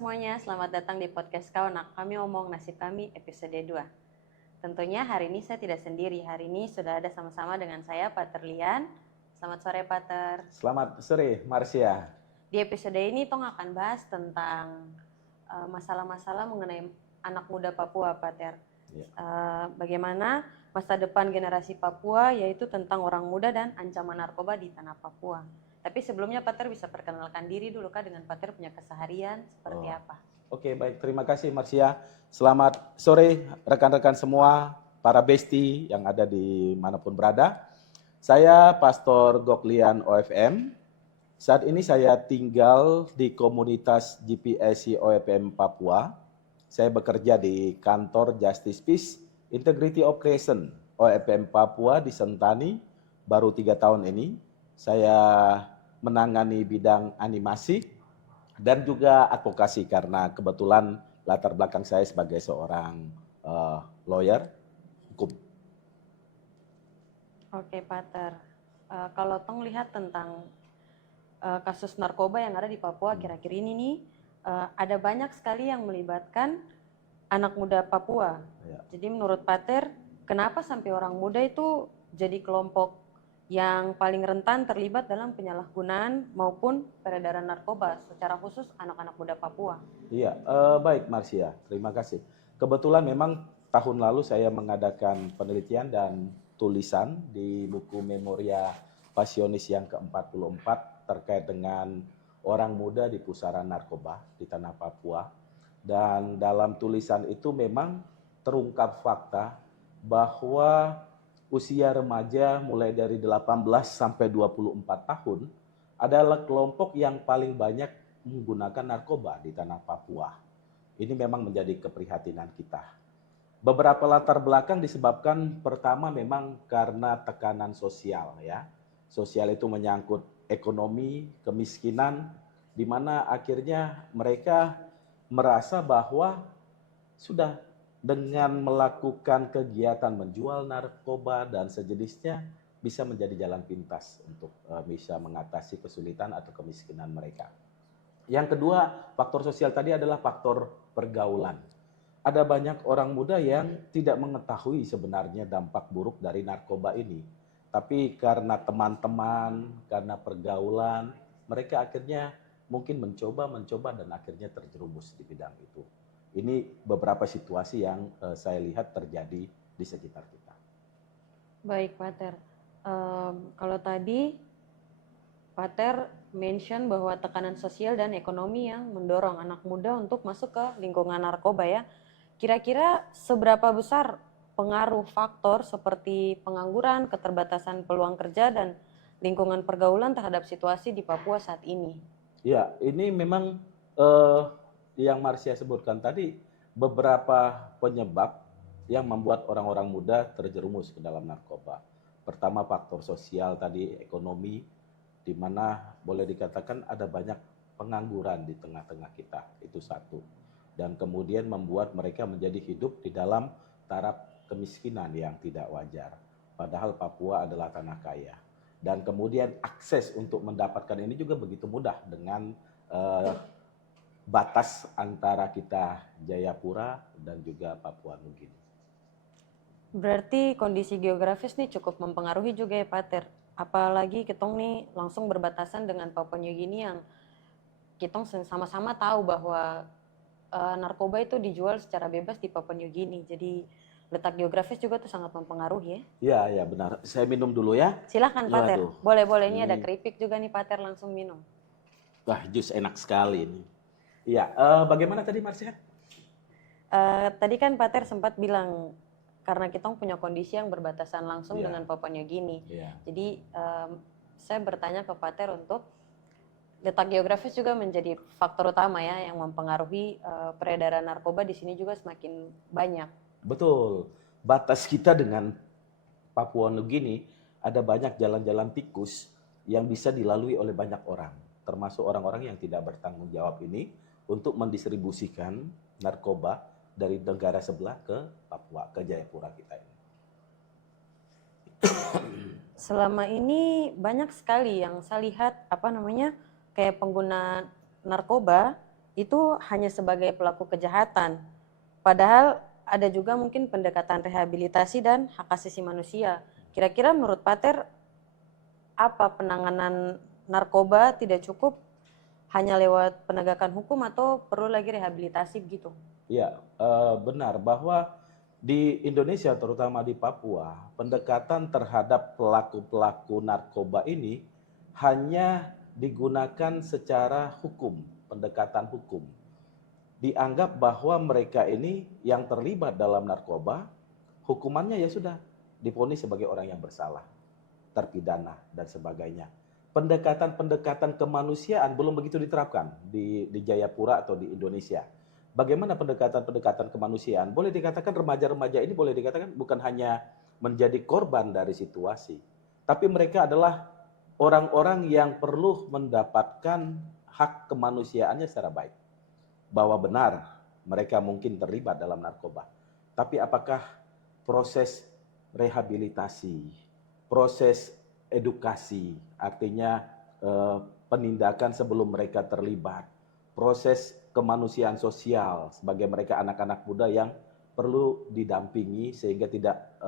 semuanya, selamat datang di podcast Kaonak. Kami omong nasib kami episode 2. Tentunya hari ini saya tidak sendiri. Hari ini sudah ada sama-sama dengan saya, Pater Lian. Selamat sore, Pater. Selamat sore, Marcia. Di episode ini Tong akan bahas tentang masalah-masalah mengenai anak muda Papua, Pater. Bagaimana masa depan generasi Papua, yaitu tentang orang muda dan ancaman narkoba di tanah Papua. Tapi sebelumnya Pater bisa perkenalkan diri dulu Kak dengan Pater punya keseharian seperti apa? Oke, baik. Terima kasih Marcia. Selamat sore rekan-rekan semua, para besti yang ada di manapun berada. Saya Pastor Goklian OFM. Saat ini saya tinggal di komunitas GPSC OFM Papua. Saya bekerja di kantor Justice Peace Integrity of Creation OFM Papua di Sentani baru 3 tahun ini. Saya menangani bidang animasi dan juga advokasi karena kebetulan latar belakang saya sebagai seorang lawyer hukum. Oke, Pater. Kalau Tong lihat tentang kasus narkoba yang ada di Papua kira-kira ini nih, ada banyak sekali yang melibatkan anak muda Papua. Ya. Jadi menurut Pater, kenapa sampai orang muda itu jadi kelompok yang paling rentan terlibat dalam penyalahgunaan maupun peredaran narkoba, secara khusus anak-anak muda Papua? Iya, baik Marcia, terima kasih. Kebetulan memang tahun lalu saya mengadakan penelitian dan tulisan di buku Memoria Passionis yang ke-44 terkait dengan orang muda di pusaran narkoba di tanah Papua. Dan dalam tulisan itu memang terungkap fakta bahwa usia remaja mulai dari 18 sampai 24 tahun adalah kelompok yang paling banyak menggunakan narkoba di tanah Papua. Ini memang menjadi keprihatinan kita. Beberapa latar belakang disebabkan pertama memang karena tekanan sosial ya. Sosial itu menyangkut ekonomi, kemiskinan, di mana akhirnya mereka merasa bahwa sudah dengan melakukan kegiatan menjual narkoba dan sejenisnya bisa menjadi jalan pintas untuk bisa mengatasi kesulitan atau kemiskinan mereka. Yang kedua, faktor sosial tadi adalah faktor pergaulan. Ada banyak orang muda yang tidak mengetahui sebenarnya dampak buruk dari narkoba ini. Tapi karena teman-teman, karena pergaulan, mereka akhirnya mungkin mencoba dan akhirnya terjerumus di bidang itu. Ini beberapa situasi yang saya lihat terjadi di sekitar kita. Baik, Pater. Kalau tadi Pater mention bahwa tekanan sosial dan ekonomi yang mendorong anak muda untuk masuk ke lingkungan narkoba ya. Kira-kira seberapa besar pengaruh faktor seperti pengangguran, keterbatasan peluang kerja, dan lingkungan pergaulan terhadap situasi di Papua saat ini? Ya, ini memang yang Marcia sebutkan tadi, beberapa penyebab yang membuat orang-orang muda terjerumus ke dalam narkoba. Pertama faktor sosial tadi, ekonomi, di mana boleh dikatakan ada banyak pengangguran di tengah-tengah kita, itu satu. Dan kemudian membuat mereka menjadi hidup di dalam taraf kemiskinan yang tidak wajar. Padahal Papua adalah tanah kaya. Dan kemudian akses untuk mendapatkan ini juga begitu mudah dengan batas antara kita Jayapura dan juga Papua Nugini. Berarti kondisi geografis nih cukup mempengaruhi juga ya Pater. Apalagi kitong nih langsung berbatasan dengan Papua Nugini yang kitong sama-sama tahu bahwa narkoba itu dijual secara bebas di Papua Nugini. Jadi letak geografis juga tuh sangat mempengaruhi ya. Iya, benar. Saya minum dulu ya. Silahkan Pater. Boleh-boleh, ini ada keripik juga nih Pater, langsung minum. Wah, jus enak sekali ini. Iya, bagaimana tadi Marcia? Tadi kan Pater sempat bilang karena kita punya kondisi yang berbatasan langsung dengan Papua Nugini. Jadi saya bertanya ke Pater untuk letak geografis juga menjadi faktor utama ya yang mempengaruhi peredaran narkoba di sini juga semakin banyak. Betul. Batas kita dengan Papua Nugini ada banyak jalan-jalan tikus yang bisa dilalui oleh banyak orang, termasuk orang-orang yang tidak bertanggung jawab ini untuk mendistribusikan narkoba dari negara sebelah ke Papua, ke Jayapura kita ini. Selama ini banyak sekali yang saya lihat kayak pengguna narkoba itu hanya sebagai pelaku kejahatan. Padahal ada juga mungkin pendekatan rehabilitasi dan hak asasi manusia. Kira-kira menurut Pater, apa penanganan narkoba tidak cukup hanya lewat penegakan hukum atau perlu lagi rehabilitasi begitu? Ya, benar bahwa di Indonesia, terutama di Papua, pendekatan terhadap pelaku-pelaku narkoba ini hanya digunakan secara hukum, pendekatan hukum. Dianggap bahwa mereka ini yang terlibat dalam narkoba, hukumannya ya sudah divonis sebagai orang yang bersalah, terpidana dan sebagainya. Pendekatan-pendekatan kemanusiaan belum begitu diterapkan di Jayapura atau di Indonesia. Bagaimana pendekatan-pendekatan kemanusiaan? Boleh dikatakan remaja-remaja ini boleh dikatakan bukan hanya menjadi korban dari situasi, tapi mereka adalah orang-orang yang perlu mendapatkan hak kemanusiaannya secara baik. Bahwa benar mereka mungkin terlibat dalam narkoba. Tapi apakah proses rehabilitasi, proses edukasi, artinya penindakan sebelum mereka terlibat, proses kemanusiaan sosial sebagai mereka anak-anak muda yang perlu didampingi sehingga tidak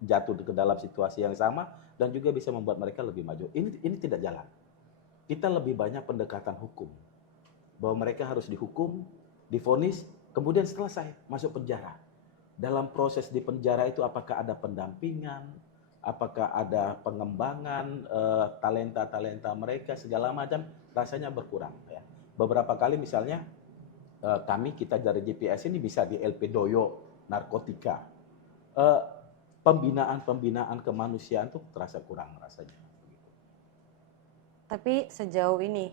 jatuh ke dalam situasi yang sama dan juga bisa membuat mereka lebih maju. Ini tidak jalan. Kita lebih banyak pendekatan hukum. Bahwa mereka harus dihukum, divonis, kemudian selesai masuk penjara. Dalam proses di penjara itu apakah ada pendampingan, apakah ada pengembangan talenta-talenta mereka segala macam, rasanya berkurang ya. Beberapa kali misalnya kita dari GPS ini bisa di LP Doyo narkotika. Pembinaan kemanusiaan itu terasa kurang rasanya. Tapi sejauh ini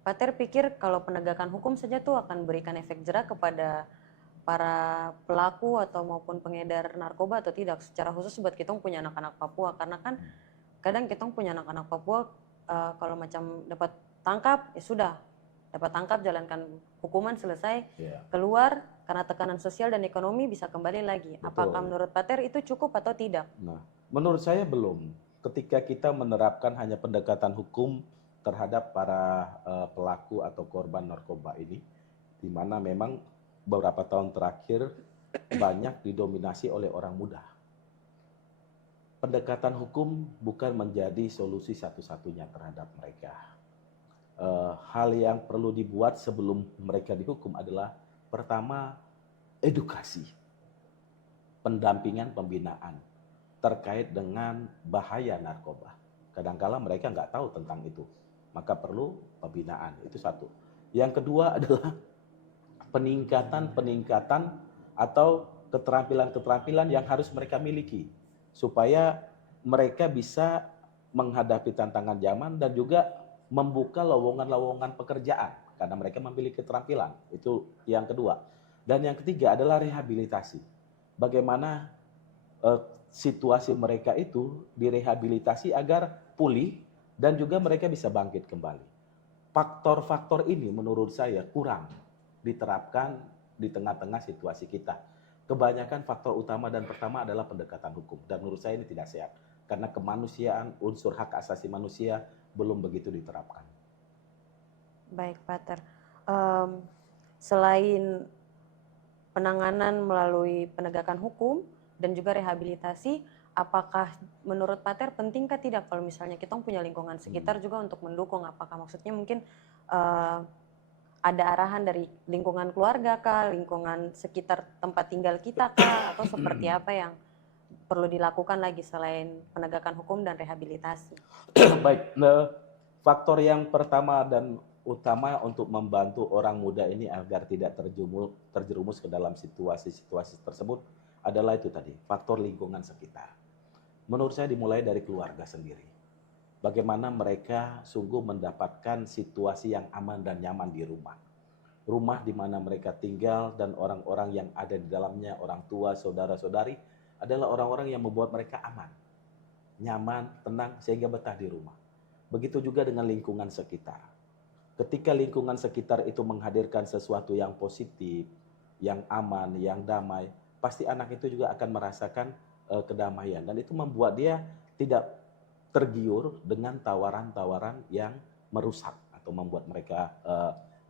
Pater pikir kalau penegakan hukum saja tuh akan berikan efek jerak kepada para pelaku atau maupun pengedar narkoba atau tidak? Secara khusus buat kita punya anak-anak Papua, karena kan kadang kita punya anak-anak Papua kalau macam dapat tangkap ya sudah, dapat tangkap jalankan hukuman selesai, keluar karena tekanan sosial dan ekonomi bisa kembali lagi. Betul. Apakah menurut Pater itu cukup atau tidak? Nah, menurut saya belum. Ketika kita menerapkan hanya pendekatan hukum terhadap para pelaku atau korban narkoba ini, di mana memang beberapa tahun terakhir banyak didominasi oleh orang muda. Pendekatan hukum bukan menjadi solusi satu-satunya terhadap mereka. Hal yang perlu dibuat sebelum mereka dihukum adalah pertama edukasi, pendampingan, pembinaan terkait dengan bahaya narkoba. Kadangkala mereka nggak tahu tentang itu, maka perlu pembinaan, itu satu. Yang kedua adalah peningkatan atau keterampilan-keterampilan yang harus mereka miliki supaya mereka bisa menghadapi tantangan zaman dan juga membuka lowongan-lowongan pekerjaan karena mereka memiliki keterampilan. Itu yang kedua. Dan yang ketiga adalah rehabilitasi. Bagaimana situasi mereka itu direhabilitasi agar pulih dan juga mereka bisa bangkit kembali. Faktor-faktor ini menurut saya kurang diterapkan di tengah-tengah situasi kita. Kebanyakan faktor utama dan pertama adalah pendekatan hukum. Dan menurut saya ini tidak sehat. Karena kemanusiaan, unsur hak asasi manusia belum begitu diterapkan. Baik, Pater. Selain penanganan melalui penegakan hukum dan juga rehabilitasi, apakah menurut Pater pentingkah tidak kalau misalnya kita punya lingkungan sekitar juga untuk mendukung? Apakah maksudnya mungkin ada arahan dari lingkungan keluarga kah, lingkungan sekitar tempat tinggal kita kah, atau seperti apa yang perlu dilakukan lagi selain penegakan hukum dan rehabilitasi? Baik, faktor yang pertama dan utama untuk membantu orang muda ini agar tidak terjerumus ke dalam situasi-situasi tersebut adalah itu tadi, faktor lingkungan sekitar. Menurut saya dimulai dari keluarga sendiri. Bagaimana mereka sungguh mendapatkan situasi yang aman dan nyaman di rumah. Rumah di mana mereka tinggal dan orang-orang yang ada di dalamnya, orang tua, saudara-saudari, adalah orang-orang yang membuat mereka aman, nyaman, tenang, sehingga betah di rumah. Begitu juga dengan lingkungan sekitar. Ketika lingkungan sekitar itu menghadirkan sesuatu yang positif, yang aman, yang damai, pasti anak itu juga akan merasakan kedamaian. Dan itu membuat dia tidak tergiur dengan tawaran-tawaran yang merusak atau membuat mereka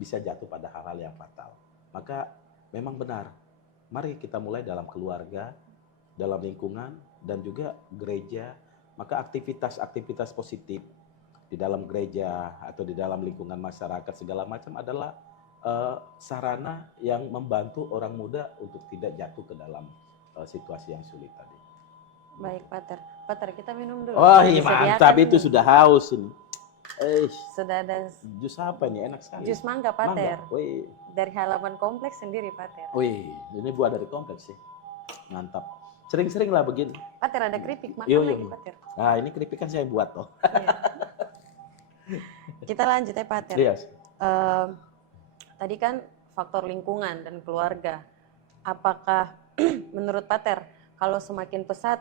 bisa jatuh pada hal-hal yang fatal. Maka memang benar, mari kita mulai dalam keluarga, dalam lingkungan, dan juga gereja. Maka aktivitas-aktivitas positif di dalam gereja atau di dalam lingkungan masyarakat segala macam adalah sarana yang membantu orang muda untuk tidak jatuh ke dalam situasi yang sulit tadi. Baik, Pater. Pater, kita minum dulu. Oh Sudah iya disediakan mantap, itu nih. sudah haus ini. Sudah ada Jus apa ini? Enak sekali. jus mangga, Pater. Mangga. Wih. Dari halaman kompleks sendiri, Pater. Wih, ini buah dari kompleks sih. Mantap. Sering-sering lah begini. Pater, ada keripik makan Iya, lagi, iya. Pater. Nah ini keripik kan saya buat toh. Iya. Kita lanjut ya, Pater. Iya. Tadi kan faktor lingkungan dan keluarga. Apakah menurut Pater, kalau semakin pesat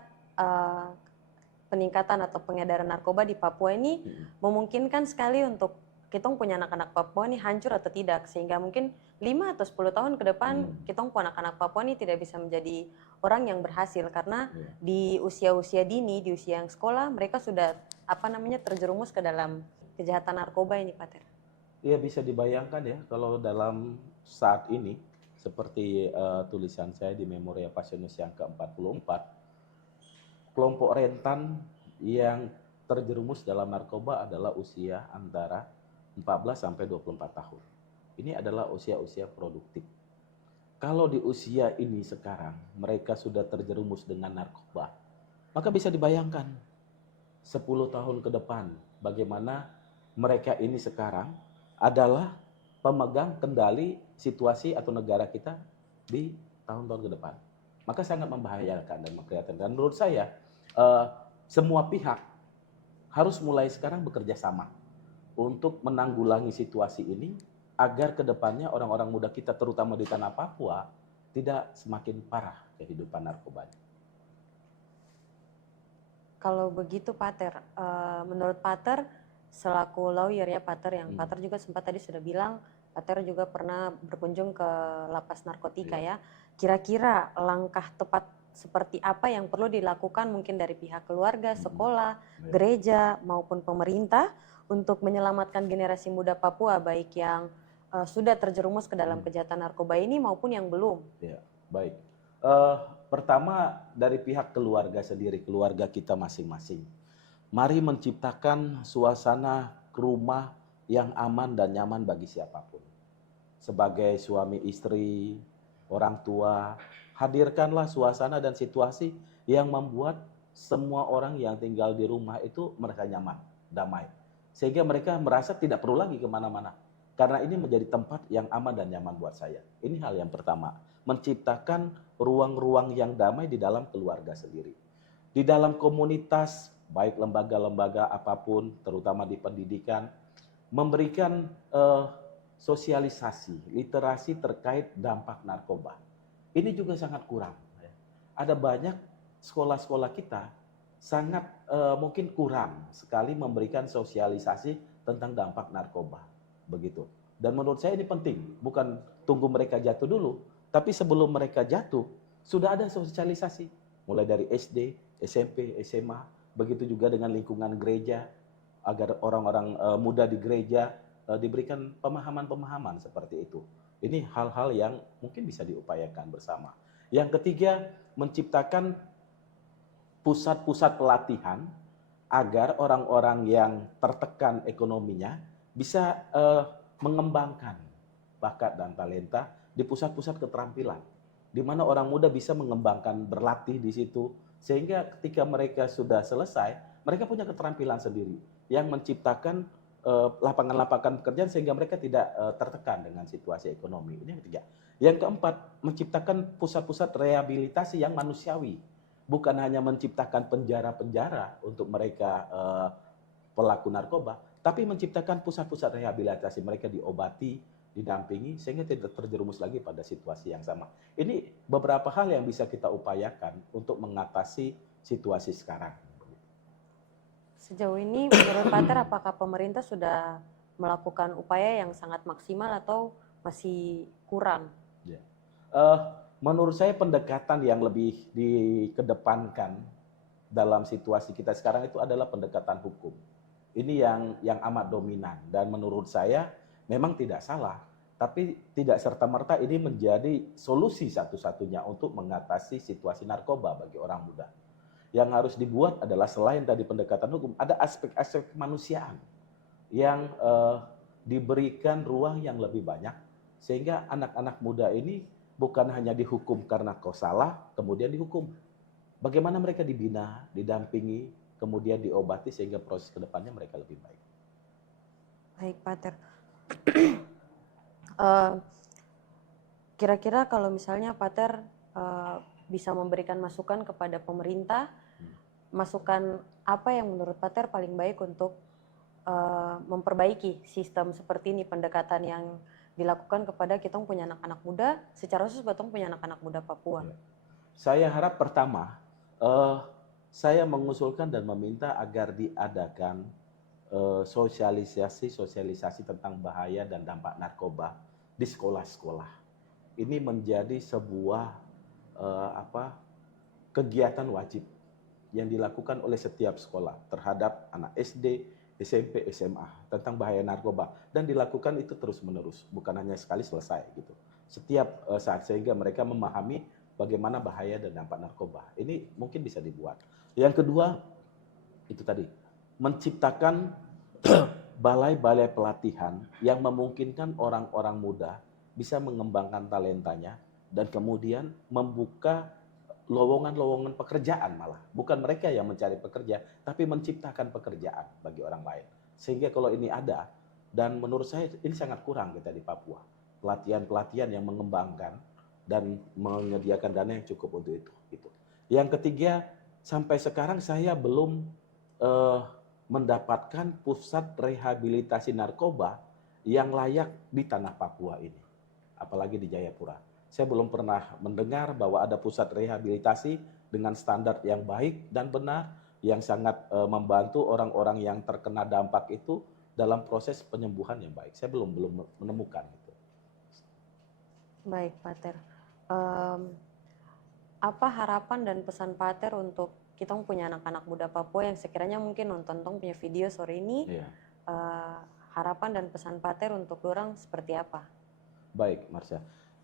peningkatan atau pengedaran narkoba di Papua ini memungkinkan sekali untuk kita punya anak-anak Papua ini hancur atau tidak, sehingga mungkin 5 atau 10 tahun ke depan kita punya anak-anak Papua ini tidak bisa menjadi orang yang berhasil karena di usia-usia dini, di usia yang sekolah mereka sudah terjerumus ke dalam kejahatan narkoba ini, Pater. Iya, bisa dibayangkan ya kalau dalam saat ini seperti tulisan saya di Memoria Passionis yang ke-44, kelompok rentan yang terjerumus dalam narkoba adalah usia antara 14 sampai 24 tahun. Ini adalah usia-usia produktif. Kalau di usia ini sekarang mereka sudah terjerumus dengan narkoba, maka bisa dibayangkan 10 tahun ke depan bagaimana mereka ini sekarang adalah pemegang kendali situasi atau negara kita di tahun-tahun ke depan. Maka sangat membahayakan dan memprihatinkan. Dan menurut saya semua pihak harus mulai sekarang bekerja sama untuk menanggulangi situasi ini agar kedepannya orang-orang muda kita terutama di tanah Papua tidak semakin parah kehidupan narkobanya. Kalau begitu, Pater, menurut Pater selaku lawyer ya, Pater, yang Pater juga sempat tadi sudah bilang Pater juga pernah berkunjung ke lapas narkotika ya. Kira-kira langkah tepat seperti apa yang perlu dilakukan mungkin dari pihak keluarga, sekolah, gereja maupun pemerintah untuk menyelamatkan generasi muda Papua baik yang sudah terjerumus ke dalam kejahatan narkoba ini maupun yang belum? Ya, baik. Pertama dari pihak keluarga sendiri, keluarga kita masing-masing. Mari menciptakan suasana rumah yang aman dan nyaman bagi siapapun. Sebagai suami istri, orang tua, hadirkanlah suasana dan situasi yang membuat semua orang yang tinggal di rumah itu merasa nyaman, damai. Sehingga mereka merasa tidak perlu lagi kemana-mana. Karena ini menjadi tempat yang aman dan nyaman buat saya. Ini hal yang pertama. Menciptakan ruang-ruang yang damai di dalam keluarga sendiri. Di dalam komunitas, baik lembaga-lembaga apapun, terutama di pendidikan, memberikan sosialisasi, literasi terkait dampak narkoba. Ini juga sangat kurang. Ada banyak sekolah-sekolah kita sangat mungkin kurang sekali memberikan sosialisasi tentang dampak narkoba. Begitu. Dan menurut saya ini penting, bukan tunggu mereka jatuh dulu, tapi sebelum mereka jatuh sudah ada sosialisasi, mulai dari SD, SMP, SMA, begitu juga dengan lingkungan gereja, agar orang-orang muda di gereja diberikan pemahaman-pemahaman seperti itu. Ini hal-hal yang mungkin bisa diupayakan bersama. Yang ketiga, menciptakan pusat-pusat pelatihan agar orang-orang yang tertekan ekonominya bisa mengembangkan bakat dan talenta di pusat-pusat keterampilan, di mana orang muda bisa mengembangkan, berlatih di situ, sehingga ketika mereka sudah selesai, mereka punya keterampilan sendiri yang menciptakan lapangan-lapangan pekerjaan sehingga mereka tidak tertekan dengan situasi ekonomi. Ini yang ketiga. Yang keempat, menciptakan pusat-pusat rehabilitasi yang manusiawi, bukan hanya menciptakan penjara-penjara untuk mereka pelaku narkoba, tapi menciptakan pusat-pusat rehabilitasi, mereka diobati, didampingi, sehingga tidak terjerumus lagi pada situasi yang sama. Ini beberapa hal yang bisa kita upayakan untuk mengatasi situasi sekarang. Sejauh ini menurut Pater apakah pemerintah sudah melakukan upaya yang sangat maksimal atau masih kurang? Ya. Menurut saya pendekatan yang lebih dikedepankan dalam situasi kita sekarang itu adalah pendekatan hukum. Ini yang amat dominan dan menurut saya memang tidak salah Tapi tidak serta-merta ini menjadi solusi satu-satunya untuk mengatasi situasi narkoba bagi orang muda. Yang harus dibuat adalah selain tadi pendekatan hukum, ada aspek-aspek kemanusiaan yang diberikan ruang yang lebih banyak, sehingga anak-anak muda ini bukan hanya dihukum karena kau salah, kemudian dihukum. Bagaimana mereka dibina, didampingi, kemudian diobati sehingga proses kedepannya mereka lebih baik. Baik, Pater. Kira-kira kalau misalnya Pater bisa memberikan masukan kepada pemerintah, masukan apa yang menurut Pater paling baik untuk memperbaiki sistem seperti ini, pendekatan yang dilakukan kepada kita punya anak-anak muda, secara khusus kita punya anak-anak muda Papua. Saya harap pertama, saya mengusulkan dan meminta agar diadakan sosialisasi tentang bahaya dan dampak narkoba di sekolah-sekolah. Ini menjadi sebuah kegiatan wajib yang dilakukan oleh setiap sekolah terhadap anak SD, SMP, SMA tentang bahaya narkoba, dan dilakukan itu terus-menerus, bukan hanya sekali selesai gitu. Setiap saat, sehingga mereka memahami bagaimana bahaya dan dampak narkoba. Ini mungkin bisa dibuat. Yang kedua, itu tadi, menciptakan balai-balai pelatihan yang memungkinkan orang-orang muda bisa mengembangkan talentanya dan kemudian membuka lowongan-lowongan pekerjaan malah. Bukan mereka yang mencari pekerja, tapi menciptakan pekerjaan bagi orang lain. Sehingga kalau ini ada, dan menurut saya ini sangat kurang kita di Papua, pelatihan-pelatihan yang mengembangkan dan menyediakan dana yang cukup untuk itu. Gitu. Yang ketiga, sampai sekarang saya belum mendapatkan pusat rehabilitasi narkoba yang layak di tanah Papua ini, apalagi di Jayapura. Saya belum pernah mendengar bahwa ada pusat rehabilitasi dengan standar yang baik dan benar, yang sangat membantu orang-orang yang terkena dampak itu dalam proses penyembuhan yang baik. Saya belum menemukan itu. Baik, Pater. Apa harapan dan pesan Pater untuk kita punya anak-anak muda Papua yang sekiranya mungkin nonton punya video sore ini, harapan dan pesan Pater untuk orang seperti apa? Baik, Marsha.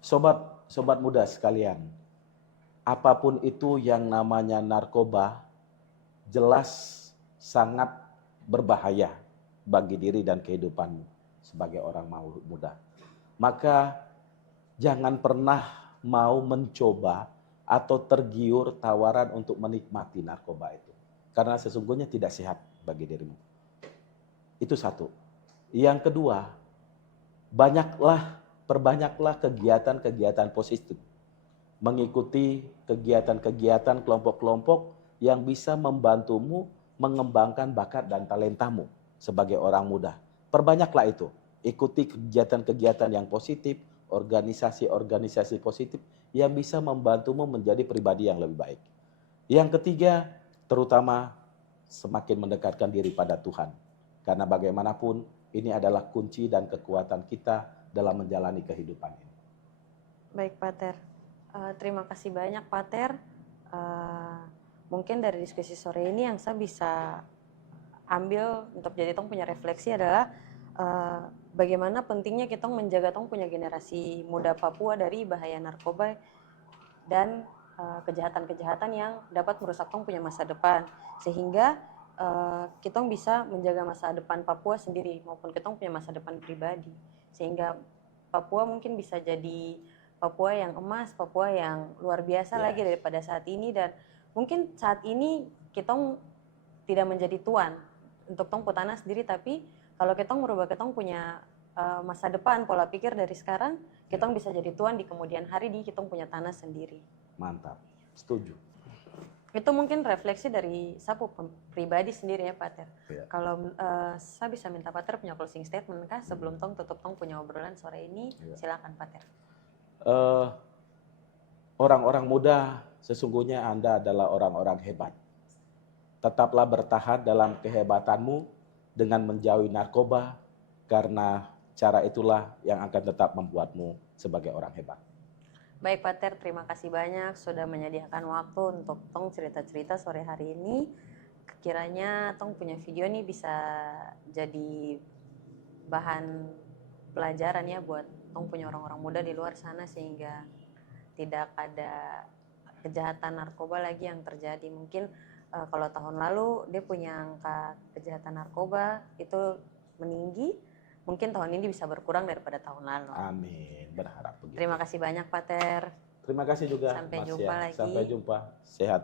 Sobat muda sekalian, apapun itu yang namanya narkoba, jelas sangat berbahaya bagi diri dan kehidupanmu sebagai orang muda. Maka jangan pernah mau mencoba atau tergiur tawaran untuk menikmati narkoba itu. Karena sesungguhnya tidak sehat bagi dirimu. Itu satu. Yang kedua, perbanyaklah kegiatan-kegiatan positif. Mengikuti kegiatan-kegiatan kelompok-kelompok yang bisa membantumu mengembangkan bakat dan talentamu sebagai orang muda. Perbanyaklah itu. Ikuti kegiatan-kegiatan yang positif, organisasi-organisasi positif yang bisa membantumu menjadi pribadi yang lebih baik. Yang ketiga, terutama semakin mendekatkan diri pada Tuhan. Karena bagaimanapun ini adalah kunci dan kekuatan kita dalam menjalani kehidupan ini. Baik, Pater. Terima kasih banyak, Pater. Mungkin dari diskusi sore ini yang saya bisa ambil untuk jadi punya refleksi adalah bagaimana pentingnya kita menjaga punya generasi muda Papua dari bahaya narkoba dan kejahatan-kejahatan yang dapat merusak punya masa depan, sehingga kita bisa menjaga masa depan Papua sendiri maupun kita punya masa depan pribadi, sehingga Papua mungkin bisa jadi Papua yang emas, Papua yang luar biasa lagi daripada saat ini. Dan mungkin saat ini kita tidak menjadi tuan untuk tanah sendiri, tapi kalau kita merubah kita punya masa depan, pola pikir dari sekarang, kita bisa jadi tuan di kemudian hari di kita punya tanah sendiri. Mantap, setuju. Itu mungkin refleksi dari saya pribadi sendiri ya, Pater. Kalau saya bisa minta Pater punya closing statement kah sebelum tutup punya obrolan sore ini? Silakan, Pater. Orang-orang muda, sesungguhnya Anda adalah orang-orang hebat. Tetaplah bertahan dalam kehebatanmu dengan menjauhi narkoba, karena cara itulah yang akan tetap membuatmu sebagai orang hebat. Baik, Pater, terima kasih banyak sudah menyediakan waktu untuk cerita-cerita sore hari ini. Kiranya punya video nih bisa jadi bahan pelajaran ya buat tong punya orang-orang muda di luar sana sehingga tidak ada kejahatan narkoba lagi yang terjadi. Mungkin kalau tahun lalu dia punya angka kejahatan narkoba itu meninggi, mungkin tahun ini bisa berkurang daripada tahun lalu. Amin, berharap begitu. Terima kasih banyak Pak Ter. Terima kasih juga Sampai Mas jumpa ya. lagi. Sampai jumpa. Sehat.